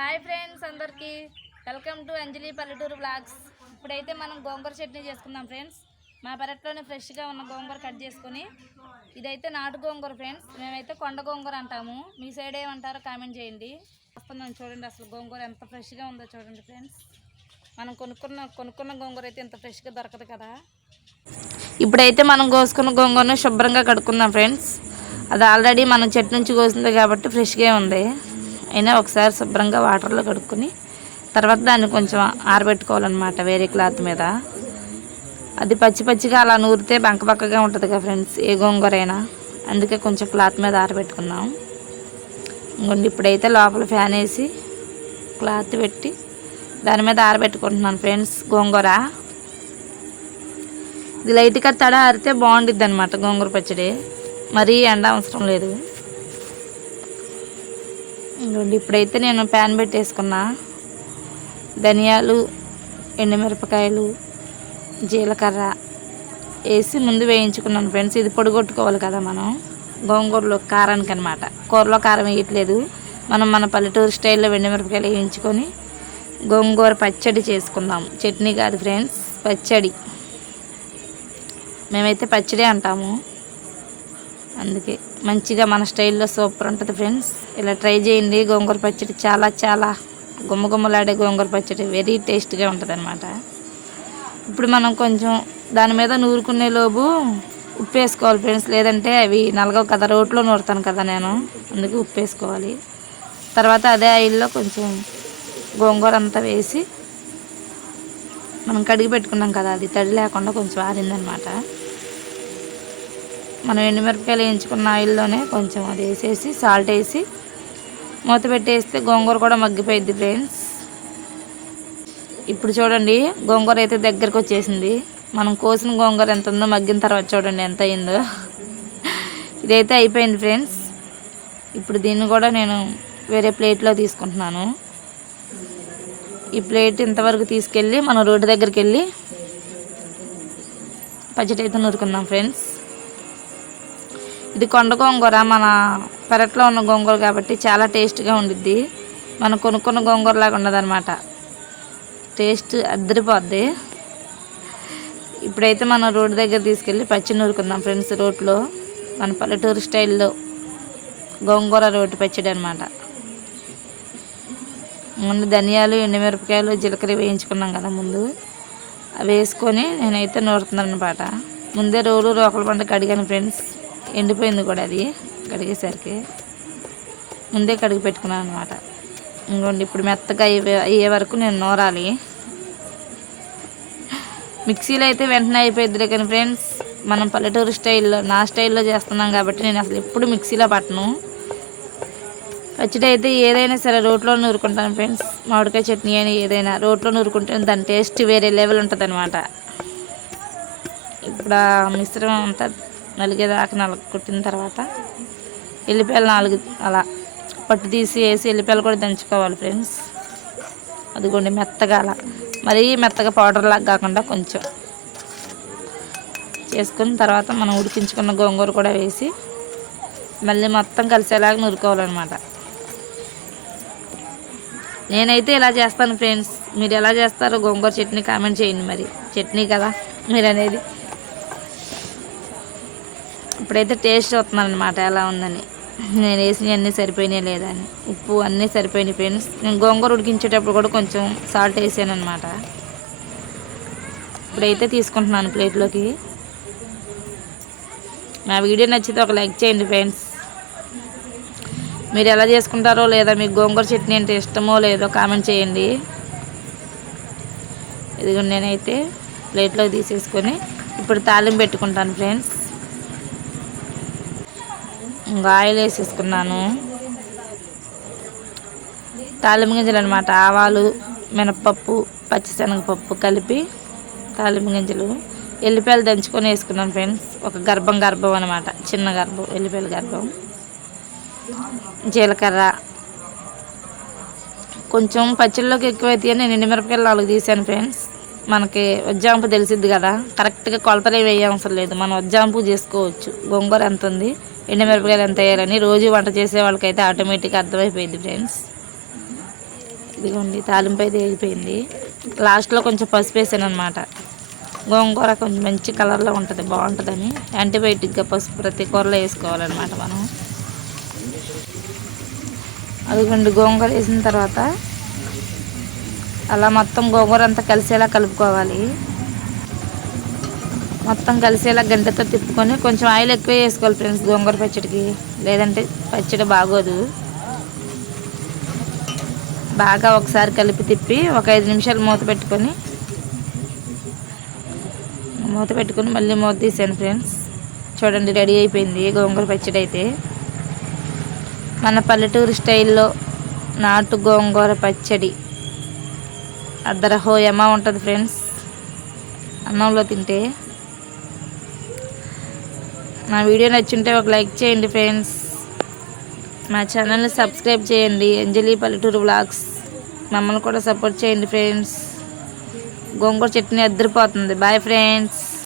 Hi friends అందరికీ. Welcome to Anjali పల్లెటూరు blogs ఇప్పుడైతే మనం గోంగూర చట్నీ చేసుకుందాం ఫ్రెండ్స్. మా పెరట్లోనే ఫ్రెష్గా ఉన్న గోంగూర కట్ చేసుకొని ఇదైతే నాటు గోంగూర ఫ్రెండ్స్. మేమైతే కొండ గోంగూర అంటాము. మీ సైడ్ ఏమంటారో కామెంట్ చేయండి. వస్తున్నాం చూడండి అసలు గోంగూర ఎంత ఫ్రెష్గా ఉందో చూడండి ఫ్రెండ్స్. మనం కొనుక్కున్న కొనుక్కున్న గోంగూర అయితే ఇంత ఫ్రెష్గా దొరకదు కదా. ఇప్పుడైతే మనం కోసుకున్న గోంగూరను శుభ్రంగా కడుక్కుందాం ఫ్రెండ్స్. అది ఆల్రెడీ మనం చెట్టు నుంచి కోసింది కాబట్టి ఫ్రెష్గా ఉంది. అయినా ఒకసారి శుభ్రంగా వాటర్లో కడుక్కొని తర్వాత దాన్ని కొంచెం ఆరబెట్టుకోవాలన్నమాట వేరే క్లాత్ మీద. అది పచ్చి పచ్చిగా అలా నూరితే బంకబక్కగా ఉంటుంది కదా ఫ్రెండ్స్ ఏ గోంగూర అయినా అందుకే కొంచెం క్లాత్ మీద ఆరబెట్టుకున్నాం. ఇంకోండి ఇప్పుడైతే లోపల ఫ్యాన్ వేసి క్లాత్ పెట్టి దాని మీద ఆరబెట్టుకుంటున్నాను ఫ్రెండ్స్ గోంగూర. ఇది లైట్గా తడ ఆరితే బాగుండిద్ది అనమాట గోంగూర పచ్చడి. మరీ ఎండ అవసరం లేదు. ఇంకోండి ఇప్పుడైతే నేను ప్యాన్ పెట్టేసుకున్నా. ధనియాలు ఎండుమిరపకాయలు జీలకర్ర వేసి ముందు వేయించుకున్నాను ఫ్రెండ్స్. ఇది పొడిగొట్టుకోవాలి కదా మనం. గోంగూరలో కారానికి అనమాట కూరలో కారం వేయట్లేదు. మనం మన పల్లెటూరు స్టైల్లో ఎండుమిరపకాయలు వేయించుకొని గోంగూర పచ్చడి చేసుకుందాం. చట్నీ కాదు ఫ్రెండ్స్ పచ్చడి. మేమైతే పచ్చడి అంటాము. అందుకే మంచిగా మన స్టైల్లో సూపర్ ఉంటుంది ఫ్రెండ్స్. ఇలా ట్రై చేయండి. గోంగూర పచ్చడి చాలా చాలా గుమ్మగుమ్మలాడే గోంగూర పచ్చడి వెరీ టేస్ట్గా ఉంటుంది అనమాట ఇప్పుడు మనం కొంచెం దాని మీద నూరుకునే లోపు ఉప్పు వేసుకోవాలి ఫ్రెండ్స్. లేదంటే అవి నలగవు కదా రోట్లో నూరుతాను కదా నేను. అందుకే ఉప్పు వేసుకోవాలి. తర్వాత అదే ఆయిల్లో కొంచెం గోంగూర అంతా వేసి మనం కడిగి పెట్టుకున్నాం కదా అది తడి లేకుండా కొంచెం ఆరిందనమాట మనం ఎండుమిరపకాయలు వేయించుకున్న ఆయిల్లోనే కొంచెం అది వేసేసి సాల్ట్ వేసి మూత పెట్టేస్తే గోంగూర కూడా మగ్గిపోయింది ఫ్రెండ్స్ ఇప్పుడు చూడండి గోంగూర అయితే దగ్గరకు వచ్చేసింది. మనం కోసిన గోంగూర ఎంత ఉందో మగ్గిన తర్వాత చూడండి ఎంత అయిందో. ఇదైతే అయిపోయింది ఫ్రెండ్స్ ఇప్పుడు దీన్ని కూడా నేను వేరే ప్లేట్లో తీసుకుంటున్నాను. ఈ ప్లేట్ ఇంతవరకు తీసుకెళ్ళి మనం రోడ్డు దగ్గరికి వెళ్ళి పచ్చడి అయితే నూరుకుందాం ఫ్రెండ్స్ ఇది కొండ గోంగూర మన పెరట్లో ఉన్న గోంగూర కాబట్టి చాలా టేస్ట్గా ఉండిద్ది. మనం కొనుక్కున్న గోంగూర లాగా ఉండదన్నమాట. టేస్ట్ అద్దరిపోద్ది. ఇప్పుడైతే మనం రోడ్డు దగ్గర తీసుకెళ్ళి పచ్చి నూరుకుందాం ఫ్రెండ్స్ రోడ్లో. మన పల్లెటూరు స్టైల్లో గోంగూర రోడ్డు పచ్చడి అనమాట ముందు ధనియాలు ఎండుమిరపకాయలు జీలకర్ర వేయించుకున్నాం కదా ముందు. అవి వేసుకొని నేనైతే నూరుతున్నాను అనమాట ముందే రోలు రోకల పంట కడిగాను ఫ్రెండ్స్. ఎండిపోయింది కూడా అది కడిగేసరికి. ముందే కడిగి పెట్టుకున్నాను అనమాట ఇంకోండి ఇప్పుడు మెత్తగా అయ్యే అయ్యే వరకు నేను నూరాలి. మిక్సీలో అయితే వెంటనే అయిపోయిద్దిలే కానీ ఫ్రెండ్స్ మనం పల్లెటూరు స్టైల్లో నా స్టైల్లో చేస్తున్నాం కాబట్టి నేను అసలు ఎప్పుడు మిక్సీలో పట్టను. పచ్చడి అయితే ఏదైనా సరే రోట్లో నూరుకుంటాను ఫ్రెండ్స్. మామిడికాయ చట్నీ అని ఏదైనా రోట్లో నూరుకుంటే దాని టేస్ట్ వేరే లెవెల్ ఉంటుంది అనమాట ఇప్పుడు ఆ మిశ్రమం అంతా నలిగేదాకా నలగ కొట్టిన తర్వాత ఎల్లిపాయలు నాలుగు అలా పట్టు తీసి వేసి ఎల్లిపాయలు కూడా దంచుకోవాలి ఫ్రెండ్స్. అదిగోండి మెత్తగా అలా. మరీ మెత్తగా పౌడర్ లాగా కాకుండా కొంచెం చేసుకున్న తర్వాత మనం ఉడికించుకున్న గోంగూర కూడా వేసి మళ్ళీ మొత్తం కలిసేలాగా నూరుకోవాలన్నమాట. నేనైతే ఇలా చేస్తాను ఫ్రెండ్స్. మీరు ఎలా చేస్తారో గోంగూర చట్నీ కామెంట్ చేయండి మరి. చట్నీ కదా మీరు అనేది ఇప్పుడైతే టేస్ట్ వస్తున్నాను అనమాట ఎలా ఉందని. నేను వేసినవి అన్నీ సరిపోయినాయి లేదా అని ఉప్పు అన్నీ సరిపోయినాయి ఫ్రెండ్స్. నేను గోంగూర ఉడికించేటప్పుడు కూడా కొంచెం సాల్ట్ వేసాను అనమాట ఇప్పుడైతే తీసుకుంటున్నాను ప్లేట్లోకి. నా వీడియో నచ్చితే ఒక లైక్ చేయండి ఫ్రెండ్స్. మీరు ఎలా చేసుకుంటారో లేదా మీకు గోంగూర చట్నీ అంటే ఇష్టమో లేదో కామెంట్ చేయండి. ఇదిగో నేనైతే ప్లేట్లోకి తీసేసుకొని ఇప్పుడు తాలింపు పెట్టుకుంటాను ఫ్రెండ్స్. ఇంకా ఆయిల్ వేసేసుకున్నాను. తాలింపు గింజలు అనమాట ఆవాలు మినప్పప్పు పచ్చిశనగపప్పు కలిపి తాలింపు గింజలు ఎల్లిపాయలు దంచుకొని వేసుకున్నాను ఫ్రెండ్స్. ఒక గర్భం గర్భం అనమాట చిన్న గర్భం ఎల్లిపాయల గర్భం. జీలకర్ర. కొంచెం పచ్చళ్ళలోకి ఎక్కువైతే నేను ఎండుమిరపకాయలు నాలుగు తీసాను ఫ్రెండ్స్. మనకి వజ్జాంపు తెలిసిద్ది కదా. కరెక్ట్గా కొలతలే వేయ అవసరం లేదు. మనం వజ్జాంపు చేసుకోవచ్చు. గోంగూర ఎంత ఉంది? ఎండుమిరపకాయలు ఎంత వేయాలని రోజు వంట చేసే వాళ్ళకైతే ఆటోమేటిక్గా అర్థమైపోయింది ఫ్రెండ్స్ ఇదిగోండి తాలింపు అయితే వేగిపోయింది లాస్ట్లో కొంచెం పసుపు వేసాను అనమాట గోంగూర కొంచెం మంచి కలర్లో ఉంటుంది బాగుంటుందని. యాంటీబయాటిక్గా పసుపు ప్రతి కూరలో వేసుకోవాలన్నమాట మనం. అదిగోండి గోంగూర వేసిన తర్వాత అలా మొత్తం గోంగూర అంతా కలిసేలా కలుపుకోవాలి. మొత్తం కలిసేలా గంటతో తిప్పుకొని కొంచెం ఆయిల్ ఎక్కువ వేసుకోవాలి ఫ్రెండ్స్ గోంగూర పచ్చడికి. లేదంటే పచ్చడి బాగోదు. బాగా ఒకసారి కలిపి తిప్పి ఒక ఐదు నిమిషాలు మూత పెట్టుకొని మూత పెట్టుకొని మళ్ళీ మూత తీసాను ఫ్రెండ్స్. చూడండి రెడీ అయిపోయింది గోంగూర పచ్చడి అయితే. మన పల్లెటూరు స్టైల్లో నాటు గోంగూర పచ్చడి. అద్దరహో హోయమా ఉంటుంది ఫ్రెండ్స్. అన్నంలో తింటే. నా వీడియో నచ్చుంటే ఒక లైక్ చేయండి ఫ్రెండ్స్. మా ఛానల్ని సబ్స్క్రైబ్ చేయండి. అంజలి పల్లెటూరు వ్లాగ్స్. మమ్మల్ని కూడా సపోర్ట్ చేయండి friends. Gongura chutney అద్దరిపోతుంది. Bye friends.